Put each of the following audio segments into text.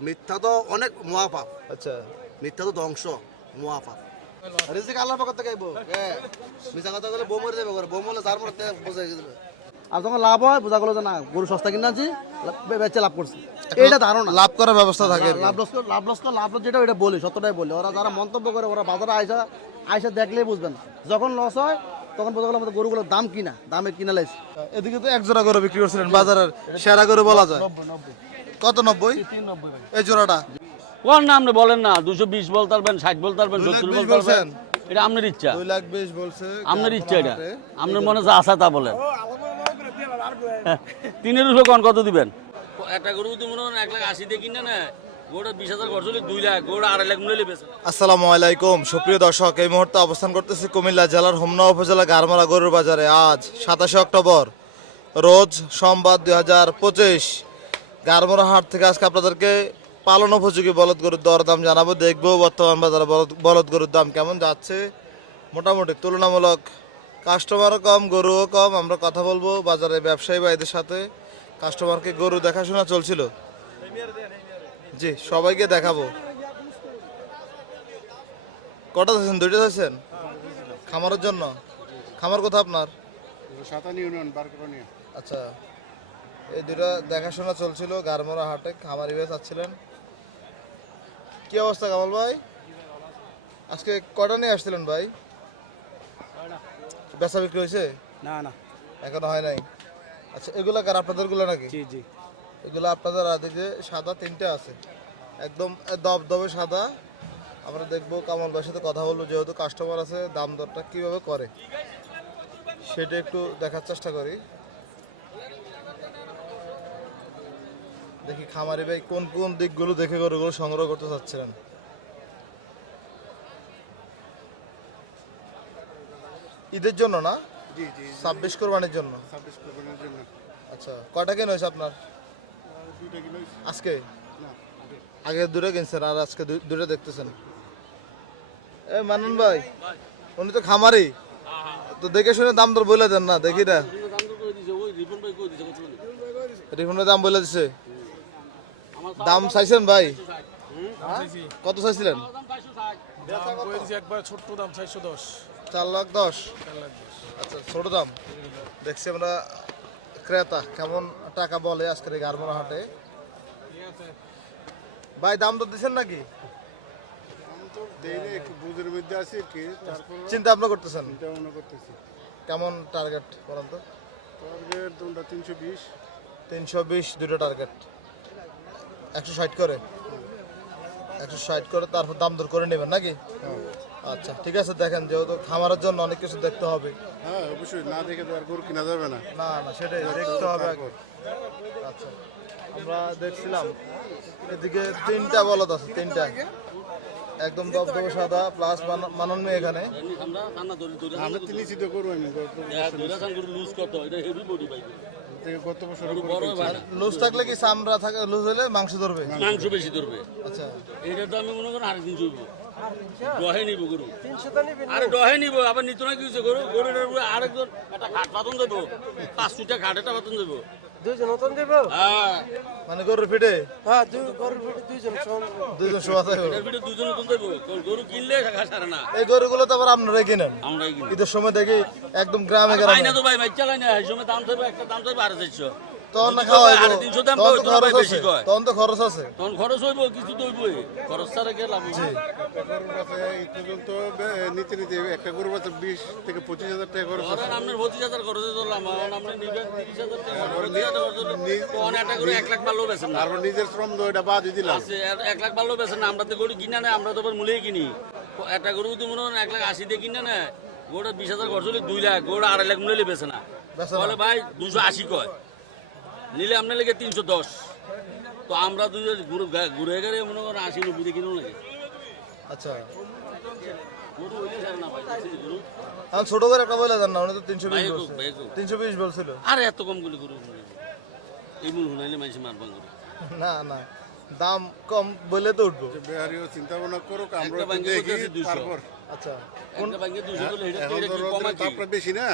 মিথ্যা তো অনেক মহাপাপ। আচ্ছা। মিথ্যা তো ধ্বংস মহাপাপ। রিজিক আল্লাহ পক্ষ থেকে আইবো মিথ্যা কথা বলে বউ মরে যাবে করে বউ মরলে তার মরে বোঝা যাবে আর যখন লাভ হয় বোঝা গেলো যে না গরু সস্তা কিনে বে- বেচে লাভ করছি। এইটা ধারণা। লাভ করার ব্যবস্থা থাকে লাভ লস লাভ লস লাভ লস যেটা বলি সত্যটাই বলি। ওরা যারা মন্তব্য করে ওরা বাজারে আইসা আইসা দেখলেই বুঝবেন যখন লস হয় তখন বোঝা গেলো আমাদের গরুগুলোর দাম কিনা দামে কিনা লাইছি। এদিকে তো এক জোড়া গরু বিক্রি করছিলেন বাজারের সেরা গরু বলা যায়। নব্বই নব্বই। কত নব্বই? এই জোড়াটা? কোন না আপনি বলেন না দুশো বিশ বলতে পারবেন ষাট বলতে পারবেন সত্তর বিশ বলতে পারবেন এটা আপনার ইচ্ছা? দুই লাখ বিশ বলছে আপনার ইচ্ছা এটা? আপনার মনে যা আশা তা বলেন। তিনের উপরে কোন কত দিবেন? একটা গরু যদি মনে করেন এক লাখ আশি দিয়ে কিনে না আসসালামু আলাইকুম সুপ্রিয় দর্শক এই মুহূর্তে অবস্থান করতেছি কুমিল্লা জেলার হোমনা উপজেলা গারমারা গরুর বাজারে। আজ সাতাশে অক্টোবর রোজ সোমবার দুই হাজার পঁচিশ। হাজার হাট থেকে আজকে আপনাদেরকে পালন উপযোগী বলদ গরুর দরদাম জানাব। দেখব বর্তমান বাজারে বলদ- গরুর দাম কেমন যাচ্ছে। মোটামুটি তুলনামূলক কাস্টমারও কম গরুও কম আমরা কথা বলব বাজারে ব্যবসায়ী ভাইদের সাথে। কাস্টমারকে গরু দেখাশোনা চলছিল। জি সবাইকে দেখাবো। কটা চাইছেন দুইটা চাইছেন খামারের জন্য? খামার কোথা আপনার? আচ্ছা। এই দুটা দেখাশোনা চলছিল গারমোড়া হাটে খামারি ভাই চাচ্ছিলেন কি অবস্থা কামাল ভাই? আজকে কটা নিয়ে আসছিলেন ভাই? বেচা বিক্রি হয়েছে? না না। এখনও হয় নাই? আচ্ছা এগুলো কার আপনাদেরগুলো নাকি? জি জি। এগুলো আপনাদের আদি যে সাদা তিনটে আছে। একদম দবদবে সাদা। আমরা দেখব কামাল ভাইয়ের সাথে কথা বলব যেহেতু কাস্টমার আছে দাম দরটা কীভাবে করে সেটা একটু দেখার চেষ্টা করি। দেখি খামারি ভাই কোন কোন দিকগুলো দেখে করে গরুগুলো সংগ্রহ করতে চাচ্ছিলেন? ঈদের জন্য না? জি জি ছাব্বিশ কোরবানির জন্য? ছাব্বিশ কোরবানির জন্য। আচ্ছা কয়টা কেন হয়েছে আপনার? আজকে? আগে। দুটো কিনছেন আর আজকে দুটো দেখতেছেন। এ মানন ভাই উনি তো খামারি। তো দেখে শুনে দাম দর বলে দেন না দেখি না। রিফুনের দাম বলে দিছে? দাম চাইছেন ভাই? কত চাইছিলেন? একবার ছোট্ট দাম চারশো দশ। চার লাখ দশ? আচ্ছা ছোট দাম? দেখছি আমরা ক্রেতা কেমন টাকা বলে আজকের এই গারমোড়া হাটে। ভাই দাম তো দিচ্ছেন নাকি? আমি তো একটু বুঝের মধ্যে আছি আর চিন্তা ভাবনা করতেছেন? করতেছি। কেমন টার্গেট বলেন তো? টার্গেট তিনশো বিশ। তিনশো বিশ দুটো টার্গেট। একশো ষাট করে। একশো ষাট করে তারপর দাম দর করে নেবেন নাকি? আচ্ছা ঠিক আছে দেখেন যেহেতু খামারের জন্য অনেক কিছু দেখতে হবে। হ্যাঁ অবশ্যই না দেখে তো আর গরু কিনা যাবে না। না না সেটাই দেখতে হবে। আচ্ছা আমরা দেখছিলাম এদিকে তিনটা বলদ আছে তিনটা। একদম দবদবে সাদা প্লাস মানন্য এখানে। আমরা তিনি চিন্তা করব আমি গত লুজ কত এটা হেভি বডি পাইবে থেকে গত বছর গরু বড় না। লুজ থাকলে কি চামড়া থাকে লুজ হলে মাংস ধরবে? মাংস বেশি ধরবে। আচ্ছা। এটা তো আমি মনে করেন আরেক দিন চলবো দহে নিব গরু। আরে দহে নিব আবার নিত না কি হয়েছে গরু? গরুটার উপরে আরেকজন একটা ঘাট পাতন দেবো। পাঁচশোটা ঘাট একটা পাতন দেবো। দুইজন নতুন দেব? হ্যাঁ। মানে গরুর পিঠে হ্যাঁ দুই গরুর পেটে দুইজন দুইজন শোয়া থাকবে। নতুন দেবো। গরু কিনলে ঘাস না। এই গরুগুলো তো আবার আপনারাই কিনেন। আমরাই কিনি। ঈদের সময় দেখি একদম গ্রামে গ্রামে। না তো ভাই ভাই চালাই না। এই সময় দাম থাকবে একটা দাম থাকবে আর চারশো। তখন না দাম কয়, তো ভাই বেশি আছে কয়। তখন তো খরচ আছে। তখন খরচ হইব কিছু তো হইবই। খরচ ছাড়া কে লাভ হইব? একটা গরুর কাছে এই পর্যন্ত নিতে নিতে একটা গরুর কাছে বিশ থেকে পঁচিশ হাজার টাকা খরচ আছে ধরেন আপনার পঁচিশ হাজার খরচে ধরলাম এখন নিবেন তিরিশ হাজার টাকা খরচ হলে একটা করে এক লাখ ভালো বেছেন না। নিজের শ্রম তো এটা বাদই দিলাম। আছে এক- এক লাখ ভালো বেছেন আমরা তো গরু কিনা নেই আমরা তো মূলেই কিনি। একটা গরু যদি মনে করেন এক লাখ আশি দিয়ে কিনে নেয় গোটা বিশ হাজার খরচ হলে দুই লাখ গরুটা আড়াই লাখ মূল্যে বেছে না। বেচে না। বলে ভাই দুশো আশি কয়। নিলে আপনার লেগে তিনশো দশ। তো আমরা দুই ঘুরে ঘুরে গেলে মনে করেন আশি নব্বই দিয়ে কিনেও লাগে আচ্ছা। গরু হইলে ছাড়ে না ভাই দেখছেন গরু। আমি ছোট করে একটা বলে দেন না উনি তো তিনশো বিশ ভাইয়ে বলছে। তিনশো বিশ বলছিল। আরে এত কম গুলি গরু এই মন হুনাইলে মানুষ মারবান গরু। না না। দাম কম বলে তো উঠবো। চিন্তা ভাবনা করুক আমরা একটা দেখি তারপর। আচ্ছা। তো বেশি না?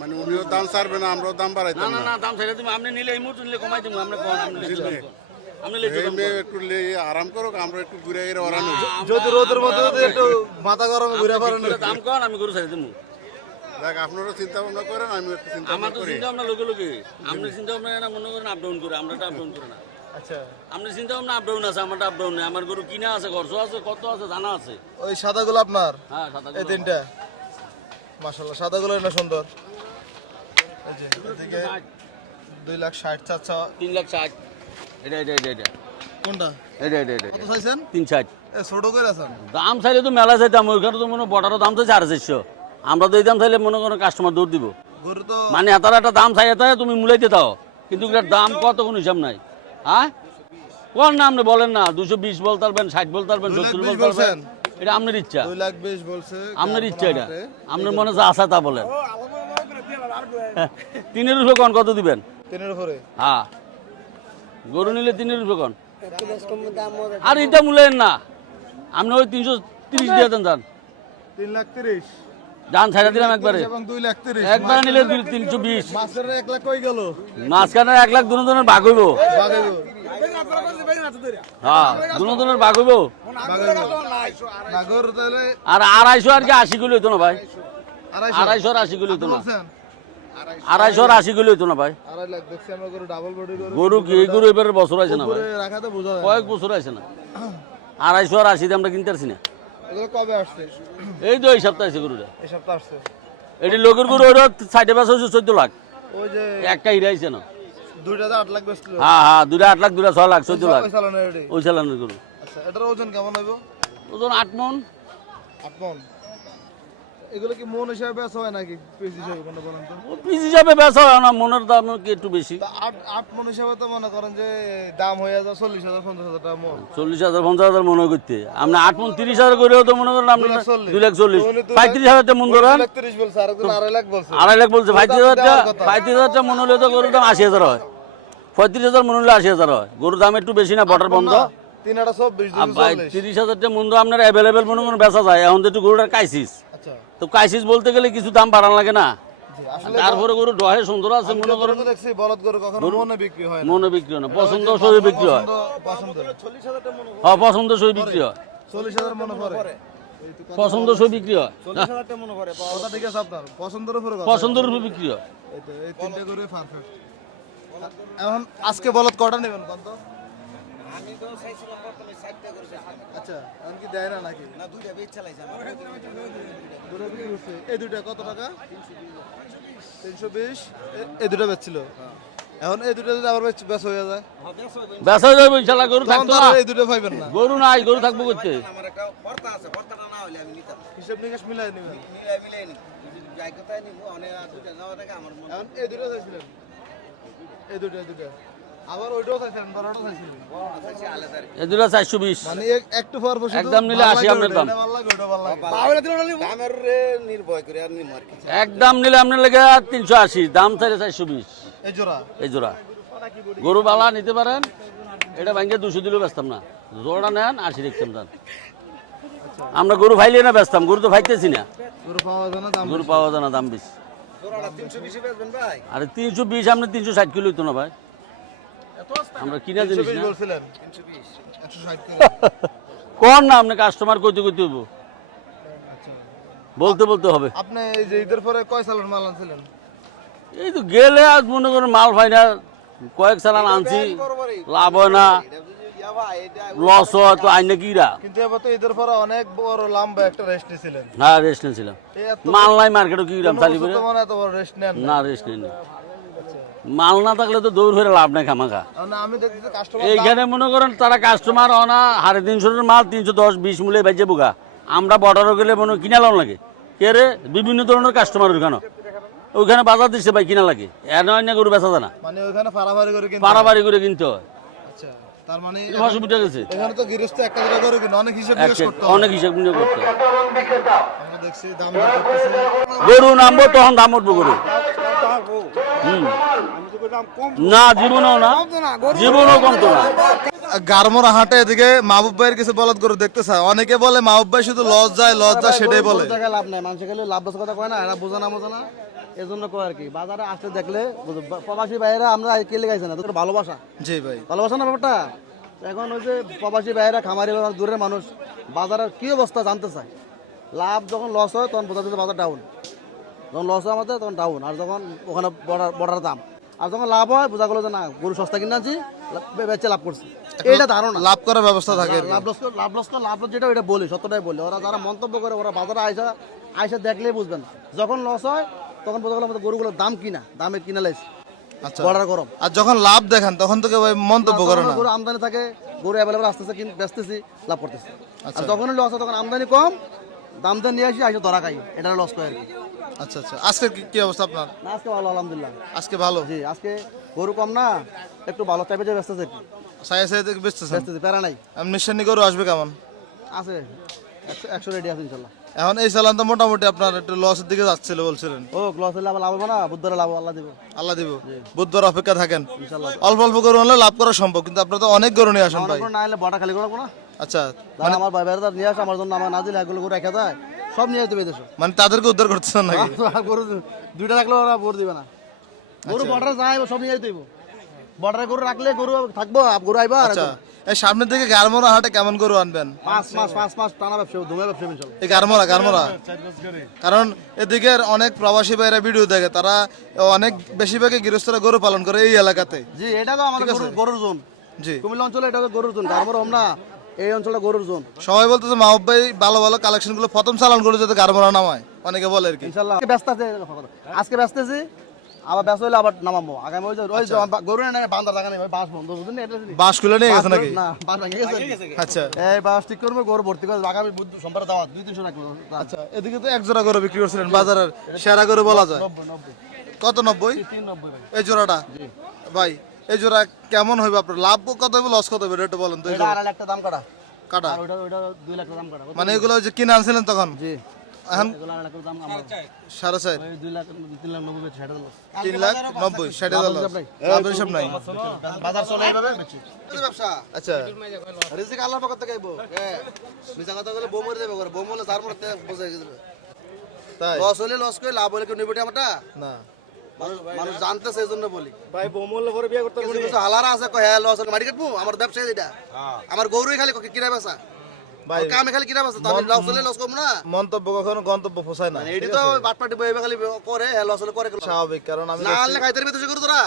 মানে উনিও দাম ছাড়বে না আমরাও দাম না বাড়াইতাম না না। না দাম ছেড়ে তুমি আপনি নিলে এই মুহূর্তে নিলে কমাই দিব আমরা আপনি কম। আপনি একটু লে আরাম করো আমরা একটু ঘুরে গিয়ে ওরানো যদি রোদের মধ্যে একটু মাথা গরমে ঘুরে পারেন দাম কন আমি গরু ছাড়ি দেবো। দেখ আপনারা চিন্তা ভাবনা করেন আমি একটু চিন্তা আমার ভাবনা তো করি। চিন্তা ভাবনা লোকে লোকে। আপনি চিন্তা ভাবনা না মনে করেন আপ ডাউন করে আমরা আপ ডাউন করে না। আচ্ছা। আপনি চিন্তা ভাবনা আপ ডাউন আছে আমারটা আপ ডাউন নেই। আমার গরু কিনা আছে খরচ আছে কত আছে জানা আছে। ওই সাদাগুলো আপনার হ্যাঁ সাদা এই তিনটা। সাদাগুলো না সুন্দর? এই যে এদিকে লাখ চাচ্ছা। লাখ ষাট। এটা এটা এটা এটা। কোনটা? এটা এটা এটা কত চাইছেন? তিন ষাট। এ ছোট করে আছেন। দাম চাইলে তো মেলা চাইতাম ওইখানে তো মনে বটারও দাম চাইছে আমরা তো এই দাম চাইলে মনে করেন কাস্টমার দৌড় দিব। গরু তো মানে এতার একটা দাম চাই এত তুমি মূলাইতে দাও। কিন্তু এটার দাম কত কোনো হিসাব নাই। হ্যাঁ? কোন না আপনি বলেন না দুশো বিশ বলতে পারবেন ষাট বলতে পারবেন সত্তর বলতে পারবেন। বলছেন? এটা আপনার ইচ্ছা। দুই লাখ বিশ বলছে আপনার ইচ্ছা এটা। আপনার মনে যা আশা তা বলেন। তিনের রুপে কন কত দিবেন? তিনের উপরে। হ্যাঁ। গরু নিলে তিনের রুপে কন? আর এটা মূল্যায়ন না। আপনি ওই তিনশো তিরিশ দিয়ে দেন যান তিন লাখ তিরিশ। যান ছাড়া দিলাম একবারে। একবারে নিলে দুই তিনশো বিশ মাঝখানে এক লাখ দুনো জনের ভাগ হইব। হ্যাঁ ভাগ হইব। আর আড়াইশো আর কি আশি কিলো হইতো না ভাই? আড়াইশো। আড়াইশো আর আশি কিলো হইতো না। বলছেন? আড়াইশো আর আশি কিলো হইতো না ভাই? গরু কি এই গরু এবারে বছর আছে না ভাই? না। কয়েক বছর আছে না। আড়াইশো আর আশি দিয়ে আমরা কিনতে পারছি না। এগুলো কবে আসছে? এই তো এই সপ্তাহে আছে গরুটা। এই সপ্তাহে আসছে। এটি লোকের গরু ওটা সাইডে পাঁচ হয়েছে চোদ্দ লাখ। ওই যে একটা হিরা আইছে না। দুইটা আট লাখ বেচছিল হ্যাঁ হ্যাঁ দুটা আট লাখ দুটা ছয় লাখ চোদ্দ লাখ। ওই চালানো ওই চালানোর গরু। আচ্ছা এটার ওজন কেমন হইব? ওজন আট মন। আট মন। এগুলো কি মন হিসাবে বেচা হয় নাকি? পিস হিসাবে কোনটা বলেন তো? পিস হিসাবে বেচা হয় না মনের দাম কি একটু বেশি। আট আট মন হিসাবে তো মনে করেন যে দাম হয়ে যায় চল্লিশ হাজার পঞ্চাশ হাজার টাকা মন। চল্লিশ হাজার পঞ্চাশ হাজার মনে করতে। আপনি আট মন তিরিশ হাজার করেও তো মনে করেন আপনি দুই লাখ চল্লিশ। পঁয়ত্রিশ মন ধরেন। আড়াই লাখ বলছে। আড়াই লাখ বলছে। পঁয়ত্রিশ হাজারটা পঁয়ত্রিশ হাজারটা মনে হলে তো গরুর দাম আশি হাজার হয়। পঁয়ত্রিশ হাজার মনে হলে আশি হাজার হয়। গরুর দাম একটু বেশি না বটার বন্ধ। তিন আটা চব্বিশ আর দুশো ভাই চল্লিশ। তিরিশ হাজারটা মন্দ আপনার অ্যাভেলেবেল মনে করেন বেচা যায়। এখন তো একটু গরুটার কাইসিস তো ক্রাইসিস বলতে গেলে কিছু দাম বাড়ান লাগে না। জি, তারপরে গরু ডহে সুন্দর আছে মনে করেন দেখছি বলদ গরু কখনো মনে বিক্রি হয় না। মনে বিক্রি হয় না পছন্দ সহি বিক্রি হয়। পছন্দ হ্যাঁ পছন্দ সহি বিক্রি হয়। চল্লিশ হাজার মনে পড়ে। পছন্দ সহি বিক্রি হয়। পছন্দের উপরে কথা পছন্দের উপর বিক্রি হয়। এই তো এই তিনটে করে পারফেক্ট আজকে বলদ কটা নেবেন কত আচ্ছা এখন কি দেয় না নাকি? না দুইটা বেচ চালাইছে এই দুইটা কত টাকা? তিনশো বিশ। এই দুটো বেচছিল? এখন এই দুটো যদি আবার বেচ হয়ে যায়? বেচা যাবে। ইনশাল্লাহ গরু থাকতো তো না। এই দুটো পাইবেন না। গরু নাই গরু থাকব করতে হিসেব নিকাশ মিলাই নেবেন। এখন এই দুটো চাইছিলেন এই দুটো এই দুটো ওইটাও চাইছিলেন বড়টাও চাইছিলেন এই দুটো বিশ মানে এক- একটু একদম নিলে ভালো আশি আপনার দাম। এটা ভালো লাগে, ওইটা ভালো লাগে। একদম নিলে আপনার লেগে তিনশো আশি দাম চারশো বিশ। এই জোড়া এই জোড়া গরু বালা নিতে পারেন এটা ভাঙ্গে দুশো দিলেও বেচতাম না। জোড়া নেন আশি দেখতাম দাম আমরা গরু ফাইলে না বেচতাম গরু তো ফাইতেছি না। গরু পাওয়া যায় না দাম গরু পাওয়া যায় না দাম বেশি। আরে তিনশো বিশ আপনি তিনশো ষাট কিলো হইতো না ভাই। আমরা কিনা জিনিস না? কোন না আপনি কাস্টমার কইতে কইতে হইব। বলতে বলতে হবে। আপনি এই যে ঈদের পরে কয় সালের মাল আনছিলেন? এই তো গেলে আর মনে করেন মাল পাই না কয়েক সালান আনছি লাভ হয় না। লস হয় তো আইনে কিরা কিন্তু এবার তো ঈদের পরে অনেক বড় লম্বা একটা রেস্ট নিয়েছিলেন হ্যাঁ রেস্ট নিয়েছিলাম। মাল নাই মার্কেটে কি গ্রাম চালি করে? তো এত বড় রেস্ট নেন না রেস্ট মাল না থাকলে তো দৌড় হয়ে লাভ নাই খামাখা। এইখানে মনে করেন তারা কাস্টমার অনা সাড়ে তিনশোর মাল তিনশো দশ বিশ মূল্যে বেজে বুগা আমরা বর্ডারও গেলে মনে কিনা লাম লাগে। কে রে? বিভিন্ন ধরনের কাস্টমার ওখানে ওইখানে বাজার দিচ্ছে ভাই কিনা লাগে। এর নয় না গরু বেচা যায় না। মানে করে কিনতে পারাবাড়ি করে কিনতে হয়। আচ্ছা তার মানে অসুবিধা গেছে। এখানে তো গৃহস্থ একটা দুটা করে কিনে অনেক হিসাব নিকাশ একটা- করতে অনেক হিসাব নিয়ে করতে আমরা দেখছি দাম গরু নামবো তখন দাম উঠবো গরু। হুম। না জীবনেও না। জীবনেও কমতো না। গারমোরা হাটে এদিকে মাহবুব ভাইয়ের কিছু বলদ গরু দেখতে চায়। অনেকে বলে মাহবুব ভাই শুধু লস যায় লস যায় সেটাই বলে। লাভ নাই মানুষের গেলে লাভ কথা কয় না এরা বোঝে না বোঝে না। এই জন্য কয় আর কি বাজারে আসতে দেখলে প্রবাসী বাইরে আমরা কে লেগাইছে না তোর ভালোবাসা। জি ভাই। ভালোবাসা না ব্যাপারটা? এখন ওই যে প্রবাসী ভাইয়েরা খামারি দূরের মানুষ বাজারের কি অবস্থা জানতে চায়? লাভ যখন লস হয় তখন বোঝা যাচ্ছে বাজার ডাউন যখন লস হয় আমাদের তখন ডাউন আর যখন ওখানে বর্ডার বর্ডার দাম। আর যখন লাভ হয় বোঝা গেলো যে না গরু সস্তা কিনে আনছি বেচে লাভ করছি। ধারণা। লাভ করার ব্যবস্থা থাকে লাভ লস লাভ লস লাভ লস যেটা বলি সত্যটাই বলি। ওরা যারা মন্তব্য করে ওরা বাজারে আইসা আইসা দেখলেই বুঝবেন। যখন লস হয় তখন বোঝা গেলো আমাদের গরুগুলোর দাম কিনা দামে কিনা লাইছে। আচ্ছা। বর্ডার গরম। আর যখন লাভ দেখেন তখন থেকে ভাই মন্তব্য করে না। গরু আমদানি থাকে গরু অ্যাভেলেবল আসতেছে কিন বেচতেছি লাভ করতেছি। আচ্ছা। আর যখনই লস হয় তখন আমদানি কম দাম দিয়ে নিয়ে আসি আইসা ধরা খাই। এটা লস করে আচ্ছা আচ্ছা। আজকে কি- অবস্থা আপনার? না আজকে ভালো আলহামদুলিল্লাহ। আজকে ভালো? জি আজকে গরু কম না একটু ভালো টাইপের যে ব্যস্ত সাইয়া থেকে বেচতেছেন ব্যস্ত প্যারা নাই। আমি নিঃসান্নি গরু আসবে কেমন? আছে একশো রেডি আছে ইনশাল্লাহ। এখন এই চালান তো মোটামুটি আপনার একটু লসের দিকে যাচ্ছিল বলছিলেন। ও লস হলে আবার লাভ হবে না বুদ্ধরে লাভ আল্লাহ দিব। আল্লাহ দিব। বুধবার অপেক্ষা থাকেন। অল্প অল্প গরু হলে লাভ করা সম্ভব কিন্তু আপনার তো অনেক গরু নিয়ে আসেন ভাই। না এলে বটা খালি করব না। আচ্ছা যারা আমার ভাই ভাইরা নিয়ে আসে আমার জন্য আমার না এগুলো করে রেখে দেয় সব নিয়ে যেতে দেশে মানে তাদেরকে উদ্ধার করতেছেন নাকি? আর গরু দুইটা রাখলে ওরা ভোট দিবে না। গরু আচ্ছা। বর্ডারে যায় সব নিয়ে যেতে বর্ডারে গরু রাখলে গরু থাকব গরু আইবা আচ্ছা। এই সামনের দিকে গারমোরা হাটে কেমন গরু আনবেন? পাঁচ মাস পাঁচ মাস টানা ব্যবসা ধুমে ব্যবসা ইনশাল্লাহ। এই গারমোরা গারমোরা কারণ এদিকে অনেক প্রবাসী ভাইরা ভিডিও দেখে তারা অনেক বেশিরভাগই গৃহস্থরা গরু পালন করে এই এলাকাতে। জি এটা তো আমাদের গরুর- গরুর জোন। জি। কুমিল্লা অঞ্চলে এটা তো গরুর জোন গারমোর হোম না। এই অঞ্চলটা গরুর জোন। সবাই বলতেছে মাহবুব ভাই ভালো ভালো কালেকশনগুলো প্রথম চালান করে যাতে গারমোরা নামায় অনেকে বলে আর কি। ইনশাল্লাহ। আজকে ব্যস্ত আছে আজকে ব্যস্ত আছি আবার ব্যস্ত হইলে আবার নামাবো। আগামী ওই যে ওই যে আচ্ছা। গরু না বান্দার জায়গা নেই ভাই বাঁশ বন্ধ বুঝলেন এটা বাঁশ খুলে নিয়ে গেছে নাকি? না বাঁশ ভেঙে গেছে আচ্ছা। এই বাঁশ ঠিক করব গরু ভর্তি করে আগামী বুধ সোমবার দাওয়াত দুই তিনশো রাখব আচ্ছা এদিকে তো এক জোড়া গরু বিক্রি করছিলেন বাজারের সেরা গরু বলা যায়। কত নব্বই? তিন নব্বই ভাই। এই জোড়াটা? ভাই এই জোড়া কেমন হইবে আপনার? লাভ কত হবে লস কত হবে এটা একটু বলেন তো এটা আড়াই লাখ টাকা দাম কাটা। কাটা? আর ওইটা ওইটা দুই লাখ টাকা দাম কাটা। মানে এগুলো যে কিনে আনছিলেন তখন? জি। এখন? এগুলো আড়াই লাখ টাকা দাম আমরা সাড়ে চার। দুই লাখ তিন লাখ নব্বই সেটা দিলো তিন লাখ নব্বই ষাট হাজার লস লাভের হিসাব নাই। বাজার চলে এইভাবে ব্যবসা। আচ্ছা। রিজিক আল্লাহর পক্ষ থেকে আইবো। হ্যাঁ মিছা কথা বলে বউ মরে দেবে করে বউ মরলে তার মরতে দেবে তাই? লস হলে লস করে লাভ হলে কেউ নিবে আমারটা? না। মানুষ মানুষ জানতে জন্য বলি। ভাই বমলে পরে বিয়ে করতে কিছু কিছু হালারা আছে কয় হ্যাঁ লস হলে মাটি কাটবো? আমার ব্যবসা এটা। আমার গরুই খালি বেচা। ভাই কামে খালি কিনা বেচা। তো আমি লস হলে লস করব না? মন্তব্য কখনো গন্তব্য পোষায় না। মানে এটি তো বাট পাটি বইবে খালি করে হ্যাঁ লস হলে করে স্বাভাবিক কারণ আমি না আনলে খাইতে পারবি করু তোরা।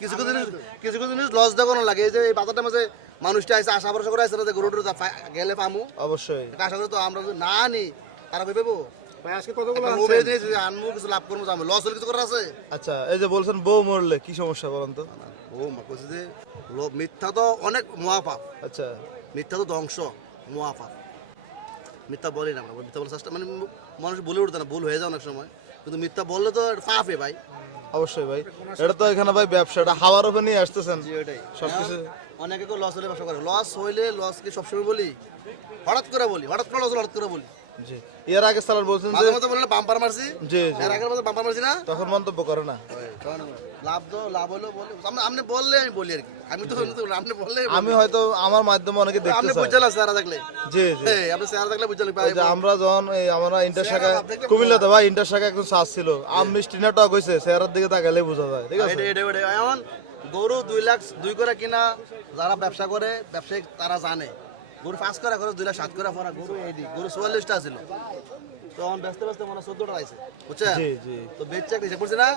কিছু কিছু জিনিস কিছু কিছু জিনিস লস দেবো লাগে। এই যে এই বাজারটার মাঝে মানুষটা আছে আশা ভরসা করে আছে না যে গরু গেলে পামু। অবশ্যই। আশা করি তো আমরা যদি না আনি তারা পাবো? ভাই আজকে কতগুলো মুভি আনমু কিছু লাভ করব যাব। লস হলে কিছু করার আছে? আচ্ছা এই যে বলছেন বউ মরলে কি সমস্যা বলেন তো? ও মা কইছে যে মিথ্যা তো অনেক মহাপাপ। আচ্ছা। মিথ্যা তো ধ্বংস মহাপাপ। মিথ্যা বলি না আমরা মিথ্যা বলার চেষ্টা মানে মানুষ বলে উঠতে না ভুল হয়ে যায় অনেক সময়। কিন্তু মিথ্যা বললে তো পাপে ভাই। অবশ্যই ভাই। এটা তো এখানে ভাই ব্যবসাটা হাওয়ার উপর নিয়ে আসতেছেন। সবকিছু অনেকে লস হলে ব্যবসা করে। লস হইলে লস কি সবসময় বলি? হঠাৎ করে বলি হঠাৎ করে লস হঠাৎ করে বলি। জি। এর আগে বলছেন যে মাঝে মধ্যে বললে বাম্পার মারছি। জি জি। এর আগের বাম্পার মারছি না? তখন মন্তব্য করে না। লাভ তো লাভ হলো বলে আপনি আপনি বললে আমি বলি আর কি। আমি তো আপনি বললে আমি হয়তো আমার মাধ্যমে অনেকে দেখতে আপনি স্যার থাকলে জি জি। আপনি স্যার থাকলে যে আমরা যখন এই আমরা ইন্টার শাখা কুমিল্লাতে ভাই ইন্টার শাখা একজন চাষ ছিল। আম মিষ্টি না টক হয়েছে চেহারার দিকে তাকালে বোঝা যায় ঠিক আছে? এটা এটা এটা এমন গরু দুই লাখ দুই করে কিনা যারা ব্যবসা করে ব্যবসায়িক তারা জানে। গরু পাঁচ করে করে দুই লাখ সাত করে পড়া গরু এইদি গরু চুয়াল্লিশটা ছিল তখন ব্যস্ত ব্যস্ত মানে চোদ্দটা আইছে বুঝছেন জি তো বেচছে একটা হিসাব করছে না?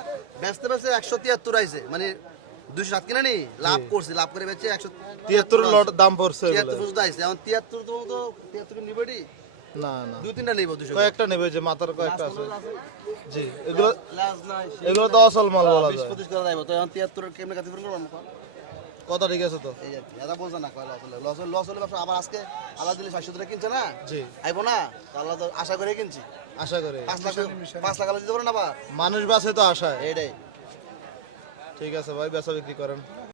ব্যস্ত ব্যস্ত একশো তিয়াত্তর আইছে। মানে দুইশো সাত কিনা নি? লাভ করছি লাভ করে বেচছে একশো তিয়াত্তর লট দাম পড়ছে তিয়াত্তর পর্যন্ত আইছে। এখন তিয়াত্তর তো তো তিয়াত্তর নিবেটি না? না দুই তিনটা নিব দুশো কয়েকটা নেবে যে মাথার কয়েকটা আছে। জি এগুলো এগুলো তো অসল মাল বলা বিশ পঁচিশ করে তো এখন তিয়াত্তর কেমনে কাছে ফোন করব? কথা ঠিক আছে তো? এই আর কি বলছে না কয় লস হলে? লস হলে লস হলে ব্যবসা আবার আজকে আল্লাহ দিলে সাতশো কিনছে না? জি। আইবো না? তো আল্লাহ তো আশা করে কিনছি। আশা করে। পাঁচ লাখ পাঁচ লাখ দিতে মানুষ বাসে তো আশা এইটাই। ঠিক আছে ভাই বেচা বিক্রি করেন।